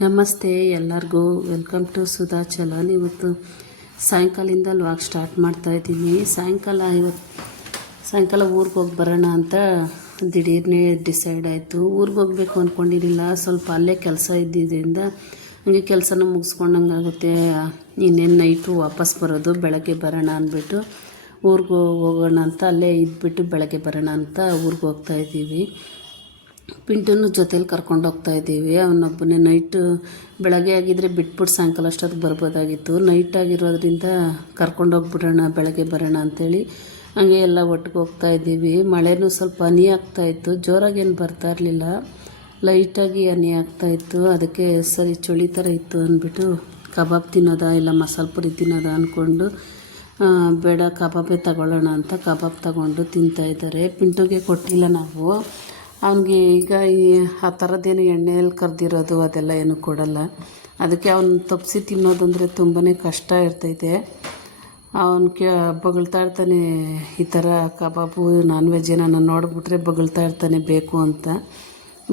ನಮಸ್ತೆ ಎಲ್ಲರಿಗೂ, welcome to Sudha challan. ಇವತ್ತು ಸಾಯಂಕಾಲದಿಂದ ವ್ಲಾಗ್ ಸ್ಟಾರ್ಟ್ ಮಾಡ್ತಾಯಿದ್ದೀನಿ. ಸಾಯಂಕಾಲ ಊರಿಗೆ ಹೋಗಿ ಬರೋಣ ಅಂತ ದಿಢೀರ್ನೇ ಡಿಸೈಡ್ ಆಯಿತು. ಊರಿಗೆ ಹೋಗ್ಬೇಕು ಅಂದ್ಕೊಂಡಿರಲಿಲ್ಲ, ಸ್ವಲ್ಪ ಅಲ್ಲೇ ಕೆಲಸ ಇದ್ದಿದ್ದರಿಂದ ಹಂಗೆ ಕೆಲಸನ ಮುಗಿಸ್ಕೊಂಡಂಗೆ ಆಗುತ್ತೆ. ಇನ್ನೇನು ನೈಟು ವಾಪಸ್ ಬರೋದು, ಬೆಳಗ್ಗೆ ಬರೋಣ ಅಂದ್ಬಿಟ್ಟು ಊರಿಗೆ ಹೋಗೋಣ ಅಂತ ಅಲ್ಲೇ ಇದ್ಬಿಟ್ಟು ಬೆಳಗ್ಗೆ ಬರೋಣ ಅಂತ ಊರಿಗೆ ಹೋಗ್ತಾಯಿದ್ದೀವಿ. ಪಿಂಟನ್ನು ಜೊತೇಲಿ ಕರ್ಕೊಂಡು ಹೋಗ್ತಾಯಿದ್ದೀವಿ. ಅವನೊಬ್ಬನೇ ನೈಟು ಬೆಳಗ್ಗೆ ಆಗಿದ್ದರೆ ಬಿಟ್ಬಿಟ್ಟು ಸಾಯಂಕಾಲ ಅಷ್ಟೊತ್ತಿಗೆ ಬರ್ಬೋದಾಗಿತ್ತು. ನೈಟ್ ಆಗಿರೋದ್ರಿಂದ ಕರ್ಕೊಂಡೋಗ್ಬಿಡೋಣ, ಬೆಳಗ್ಗೆ ಬರೋಣ ಅಂಥೇಳಿ ಹಂಗೆ ಎಲ್ಲ ಒಟ್ಟಿಗೆ ಹೋಗ್ತಾಯಿದ್ದೀವಿ. ಮಳೆನೂ ಸ್ವಲ್ಪ ಹನಿ ಆಗ್ತಾಯಿತ್ತು, ಜೋರಾಗೇನು ಬರ್ತಾ ಇರಲಿಲ್ಲ, ಲೈಟಾಗಿ ಹನಿ ಆಗ್ತಾಯಿತ್ತು. ಅದಕ್ಕೆ ಸರಿ ಚಳಿ ಥರ ಇತ್ತು ಅಂದ್ಬಿಟ್ಟು ಕಬಾಬ್ ತಿನ್ನೋದಾ ಇಲ್ಲ ಮಸಾಲೆ ಪುರಿ ತಿನ್ನೋದಾ ಅಂದ್ಕೊಂಡು ಬೇಡ ಕಬಾಬೇ ತಗೊಳ್ಳೋಣ ಅಂತ ಕಬಾಬ್ ತಗೊಂಡು ತಿಂತಾಯಿದ್ದಾರೆ. ಪಿಂಟುಗೆ ಕೊಟ್ಟಿಲ್ಲ ನಾವು, ಅವನಿಗೆ ಈಗ ಆ ಥರದ್ದೇನು ಎಣ್ಣೆಯಲ್ಲಿ ಕರೆದಿರೋದು ಅದೆಲ್ಲ ಏನೂ ಕೊಡಲ್ಲ. ಅದಕ್ಕೆ ಅವನು ತಪ್ಪಿಸಿ ತಿನ್ನೋದಂದರೆ ತುಂಬಾ ಕಷ್ಟ ಇರ್ತೈತೆ. ಅವನಿಗೆ ಬಗಳ್ತಾ ಇರ್ತಾನೆ, ಈ ಥರ ಕಬಾಬು ನಾನ್ ವೆಜ್ ಏನಾನ ನೋಡಿಬಿಟ್ರೆ ಬಗಳ್ತಾ ಇರ್ತಾನೆ ಬೇಕು ಅಂತ.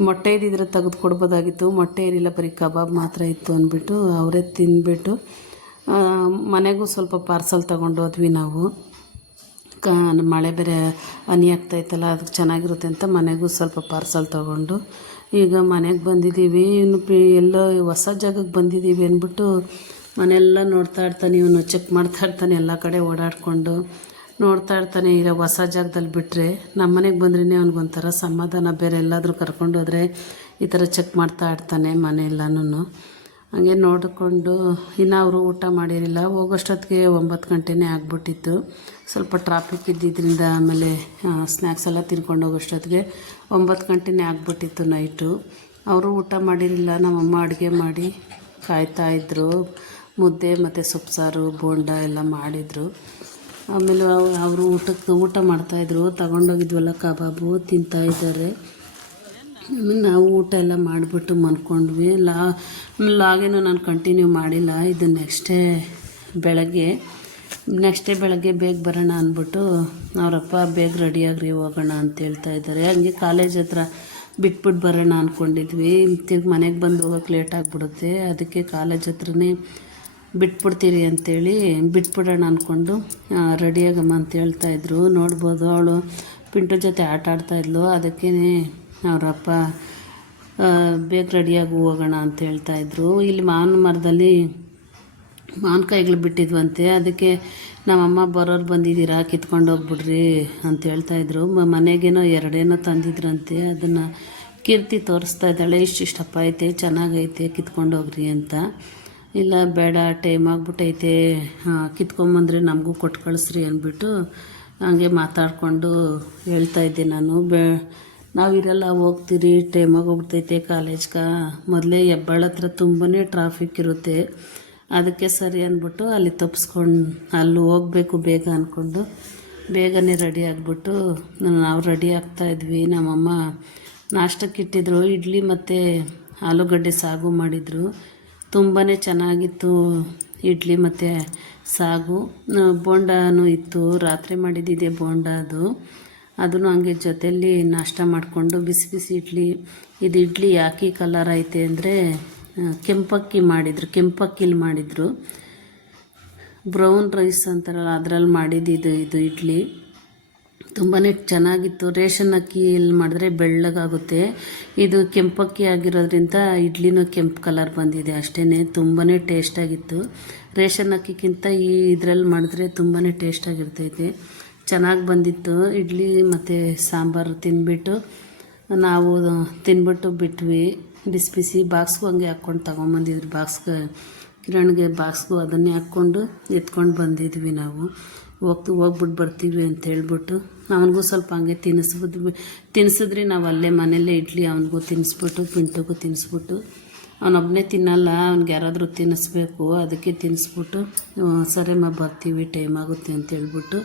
ಮೊಟ್ಟೆ ಇದ್ದಿದ್ರೆ ತೆಗೆದು ಕೊಡ್ಬೋದಾಗಿತ್ತು, ಮೊಟ್ಟೆ ಇರಲಿಲ್ಲ, ಬರೀ ಕಬಾಬ್ ಮಾತ್ರ ಇತ್ತು ಅಂದ್ಬಿಟ್ಟು ಅವರೇ ತಿಂದ್ಬಿಟ್ಟು ಮನೆಗೂ ಸ್ವಲ್ಪ ಪಾರ್ಸಲ್ ತೊಗೊಂಡು ಹೋದ್ವಿ ನಾವು. ಮಳೆ ಬೇರೆ ಹನಿ ಆಗ್ತಾಯಿತ್ತಲ್ಲ, ಅದಕ್ಕೆ ಚೆನ್ನಾಗಿರುತ್ತೆ ಅಂತ ಮನೆಗೂ ಸ್ವಲ್ಪ ಪಾರ್ಸಲ್ ತೊಗೊಂಡು ಈಗ ಮನೆಗೆ ಬಂದಿದ್ದೀವಿ. ಇನ್ನು ಎಲ್ಲೋ ಹೊಸ ಜಾಗಕ್ಕೆ ಬಂದಿದ್ದೀವಿ ಅಂದ್ಬಿಟ್ಟು ಮನೆಯೆಲ್ಲ ನೋಡ್ತಾ ಇರ್ತಾನೆ, ಇವನು ಚೆಕ್ ಮಾಡ್ತಾ ಇರ್ತಾನೆ, ಎಲ್ಲ ಕಡೆ ಓಡಾಡಿಕೊಂಡು ನೋಡ್ತಾ ಇರ್ತಾನೆ. ಈಗ ಹೊಸ ಜಾಗದಲ್ಲಿ ಬಿಟ್ಟರೆ ನಮ್ಮ ಮನೆಗೆ ಬಂದ್ರೇ ಅವ್ನಿಗೊಂಥರ ಸಮಾಧಾನ. ಬೇರೆ ಎಲ್ಲಾದರೂ ಕರ್ಕೊಂಡೋದ್ರೆ ಈ ಥರ ಚೆಕ್ ಮಾಡ್ತಾ ಇರ್ತಾನೆ ಮನೆಯೆಲ್ಲನೂ. ಹಂಗೆ ನೋಡಿಕೊಂಡು ಇನ್ನು ಅವರು ಊಟ ಮಾಡಿರಲಿಲ್ಲ. ಹೋಗೋಷ್ಟೊತ್ತಿಗೆ 9 ಗಂಟೆನೇ ಆಗಿಬಿಟ್ಟಿತ್ತು. ಸ್ವಲ್ಪ ಟ್ರಾಫಿಕ್ ಇದ್ದಿದ್ದರಿಂದ ಆಮೇಲೆ ಸ್ನ್ಯಾಕ್ಸ್ ಎಲ್ಲ ತಿನ್ಕೊಂಡು ಹೋಗೋಷ್ಟೊತ್ತಿಗೆ 9 ಗಂಟೆನೇ ಆಗಿಬಿಟ್ಟಿತ್ತು ನೈಟು. ಅವರು ಊಟ ಮಾಡಿರಲಿಲ್ಲ. ನಮ್ಮಮ್ಮ ಅಡುಗೆ ಮಾಡಿ ಕಾಯ್ತಾಯಿದ್ರು. ಮುದ್ದೆ ಮತ್ತು ಸೊಪ್ಪು ಸಾರು, ಬೋಂಡ ಎಲ್ಲ ಮಾಡಿದರು. ಆಮೇಲೆ ಅವರು ಊಟ ಮಾಡ್ತಾಯಿದ್ರು. ತಗೊಂಡೋಗಿದ್ವಲ್ಲ ಕಬಾಬು ತಿಂತಾಯಿದ್ದಾರೆ. ನಾವು ಊಟ ಎಲ್ಲ ಮಾಡಿಬಿಟ್ಟು ಮಲ್ಕೊಂಡ್ವಿ. ಲಾಗೇನು ನಾನು ಕಂಟಿನ್ಯೂ ಮಾಡಿಲ್ಲ. ಇದು ನೆಕ್ಸ್ಟ್ ಡೇ ಬೆಳಗ್ಗೆ ಬೇಗ ಬರೋಣ ಅಂದ್ಬಿಟ್ಟು ಅವರಪ್ಪ ಬೇಗ ರೆಡಿಯಾಗ್ರಿ ಹೋಗೋಣ ಅಂತ ಹೇಳ್ತಾಯಿದ್ದಾರೆ. ಹಂಗೆ ಕಾಲೇಜ್ ಹತ್ರ ಬಿಟ್ಬಿಟ್ಟು ಬರೋಣ ಅಂದ್ಕೊಂಡಿದ್ವಿ. ತಿರ್ಗಿ ಮನೆಗೆ ಬಂದು ಹೋಗೋಕ್ಕೆ ಲೇಟ್ ಆಗಿಬಿಡುತ್ತೆ, ಅದಕ್ಕೆ ಕಾಲೇಜ್ ಹತ್ರನೇ ಬಿಟ್ಬಿಡ್ತೀರಿ ಅಂಥೇಳಿ ಬಿಟ್ಬಿಡೋಣ ಅಂದ್ಕೊಂಡು ರೆಡಿಯಾಗಮ್ಮ ಅಂತ ಹೇಳ್ತಾಯಿದ್ರು. ನೋಡ್ಬೋದು, ಅವಳು ಪಿಂಟು ಜೊತೆ ಆಟ ಆಡ್ತಾಯಿದ್ಲು. ಅದಕ್ಕೇ ಅವರಪ್ಪ ಬೇಗ ರೆಡಿಯಾಗಿ ಹೋಗೋಣ ಅಂತ ಹೇಳ್ತಾಯಿದ್ರು. ಇಲ್ಲಿ ಮಾವಿನ ಮರದಲ್ಲಿ ಮಾವಿನಕಾಯಿಗಳು ಬಿಟ್ಟಿದ್ವಂತೆ, ಅದಕ್ಕೆ ನಮ್ಮಮ್ಮ ಬರೋರು ಬಂದಿದ್ದೀರಾ ಕಿತ್ಕೊಂಡು ಹೋಗ್ಬಿಡ್ರಿ ಅಂತ ಹೇಳ್ತಾಯಿದ್ರು. ಮನೆಗೇನೋ 2 ತಂದಿದ್ರಂತೆ, ಅದನ್ನು ಕೀರ್ತಿ ತೋರಿಸ್ತಾ ಇದ್ದಾಳೆ. ಇಷ್ಟಪ್ಪ ಐತೆ, ಚೆನ್ನಾಗೈತೆ, ಕಿತ್ಕೊಂಡೋಗ್ರಿ ಅಂತ. ಇಲ್ಲ ಬೇಡ, ಟೈಮ್ ಆಗಿಬಿಟ್ಟೈತೆ, ಕಿತ್ಕೊಂಬಂದ್ರೆ ನಮಗೂ ಕೊಟ್ಟು ಕಳಿಸ್ರಿ ಅಂದ್ಬಿಟ್ಟು ಹಂಗೆ ಮಾತಾಡಿಕೊಂಡು ಹೇಳ್ತಾಯಿದ್ದೆ ನಾನು. ನಾವಿರೆಲ್ಲ ಹೋಗ್ತೀರಿ, ಟೈಮ್ ಆಗೋಗ್ಬಿಡ್ತೈತೆ ಕಾಲೇಜ್ಗೆ. ಮೊದಲೇ ಹೆಬ್ಬಾಳ ಹತ್ರ ತುಂಬಾ ಟ್ರಾಫಿಕ್ ಇರುತ್ತೆ, ಅದಕ್ಕೆ ಸರಿ ಅಂದ್ಬಿಟ್ಟು ಅಲ್ಲಿ ತಪ್ಪಿಸ್ಕೊಂಡು ಅಲ್ಲಿ ಹೋಗಬೇಕು ಬೇಗ ಅಂದ್ಕೊಂಡು ಬೇಗನೆ ರೆಡಿ ಆಗಿಬಿಟ್ಟು ನಾವು ರೆಡಿ ಆಗ್ತಾಯಿದ್ವಿ. ನಮ್ಮಮ್ಮ ನಾಷ್ಟಕ್ಕೆ ಇಟ್ಟಿದ್ರು ಇಡ್ಲಿ ಮತ್ತು ಆಲೂಗಡ್ಡೆ ಸಾಗು ಮಾಡಿದರು. ತುಂಬಾ ಚೆನ್ನಾಗಿತ್ತು ಇಡ್ಲಿ ಮತ್ತು ಸಾಗು. ಬೋಂಡನೂ ಇತ್ತು, ರಾತ್ರಿ ಮಾಡಿದ್ದಿದೆ ಬೋಂಡ. ಅದನ್ನು ಹಂಗೆ ಜೊತೆಯಲ್ಲಿ ನಾಷ್ಟ ಮಾಡಿಕೊಂಡು ಬಿಸಿ ಬಿಸಿ ಇಡ್ಲಿ. ಇದು ಇಡ್ಲಿ ಯಾಕೆ ಕಲರ್ ಐತೆ ಅಂದರೆ ಕೆಂಪಕ್ಕಿಲಿ ಮಾಡಿದರು. ಬ್ರೌನ್ ರೈಸ್ ಅಂತಾರಲ್ಲ ಅದರಲ್ಲಿ ಮಾಡಿದ್ದು ಇದು ಇಡ್ಲಿ. ತುಂಬಾ ಚೆನ್ನಾಗಿತ್ತು. ರೇಷನ್ ಅಕ್ಕಿಯಲ್ಲಿ ಮಾಡಿದ್ರೆ ಬೆಳ್ಳಗಾಗುತ್ತೆ, ಇದು ಕೆಂಪಕ್ಕಿ ಆಗಿರೋದ್ರಿಂದ ಇಡ್ಲಿನೂ ಕೆಂಪು ಕಲರ್ ಬಂದಿದೆ ಅಷ್ಟೇ. ತುಂಬಾ ಟೇಸ್ಟಾಗಿತ್ತು. ರೇಷನ್ ಅಕ್ಕಿಗಿಂತ ಇದರಲ್ಲಿ ಮಾಡಿದ್ರೆ ತುಂಬಾ ಟೇಸ್ಟಾಗಿರ್ತೈತೆ. ಚೆನ್ನಾಗಿ ಬಂದಿತ್ತು ಇಡ್ಲಿ ಮತ್ತು ಸಾಂಬಾರು. ನಾವು ತಿಂದ್ಬಿಟ್ಟು ಬಿಟ್ವಿ. ಬಿಸಿ ಬಿಸಿ ಬಾಕ್ಸ್ಗೂ ಹಂಗೆ ಹಾಕ್ಕೊಂಡು ತೊಗೊಂಬಂದಿದ್ರು. ಕಿರಣ್ಗೆ ಬಾಕ್ಸ್ಗೂ ಅದನ್ನೇ ಹಾಕ್ಕೊಂಡು ಎತ್ಕೊಂಡು ಬಂದಿದ್ವಿ ನಾವು. ಹೋಗ್ಬಿಟ್ಟು ಬರ್ತೀವಿ ಅಂತ ಹೇಳ್ಬಿಟ್ಟು ಅವನಿಗೂ ಸ್ವಲ್ಪ ಹಂಗೆ ತಿನ್ನಿಸಿದ್ರಿ ನಾವು ಅಲ್ಲೇ ಮನೆಯಲ್ಲೇ ಇಡ್ಲಿ ಅವನಿಗೂ ತಿನ್ನಿಸ್ಬಿಟ್ಟು ಪಿಂಟುಗೂ ತಿನ್ನಿಸ್ಬಿಟ್ಟು. ಅವನೊಬ್ಬನೇ ತಿನ್ನಲ್ಲ, ಅವ್ನಿಗೆ ಯಾರಾದರೂ ತಿನ್ನಿಸ್ಬೇಕು, ಅದಕ್ಕೆ ತಿನ್ನಿಸ್ಬಿಟ್ಟು ಸರಿಯಮ್ಮ ಬರ್ತೀವಿ, ಟೈಮ್ ಆಗುತ್ತೆ ಅಂತ ಹೇಳ್ಬಿಟ್ಟು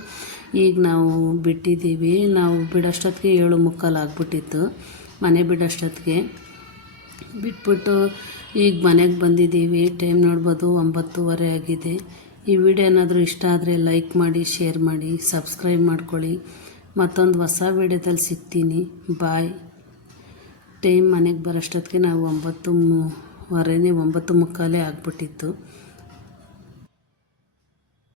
ಈಗ ನಾವು ಬಿಟ್ಟಿದ್ದೀವಿ. ನಾವು ಬಿಡೋಷ್ಟೊತ್ತಿಗೆ 7:45 ಆಗಿಬಿಟ್ಟಿತ್ತು. ಮನೆ ಬಿಡೋಷ್ಟೊತ್ತಿಗೆ ಬಿಟ್ಬಿಟ್ಟು ಈಗ ಮನೆಗೆ ಬಂದಿದ್ದೀವಿ. ಟೈಮ್ ನೋಡ್ಬೋದು 9:30 ಆಗಿದೆ. ಈ ವಿಡಿಯೋ ಏನಾದರೂ ಇಷ್ಟ ಆದರೆ ಲೈಕ್ ಮಾಡಿ, ಶೇರ್ ಮಾಡಿ, ಸಬ್ಸ್ಕ್ರೈಬ್ ಮಾಡ್ಕೊಳ್ಳಿ. ಮತ್ತೊಂದು ಹೊಸ ವಿಡಿಯೋದಲ್ಲಿ ಸಿಗ್ತೀನಿ. ಬಾಯ್. ಟೈಮ್ ಮನೆಗೆ ಬರೋಷ್ಟೊತ್ತಿಗೆ ನಾವು ಹೊರೆನೇ 9:45 ಆಗ್ಬಿಟ್ಟಿತ್ತು.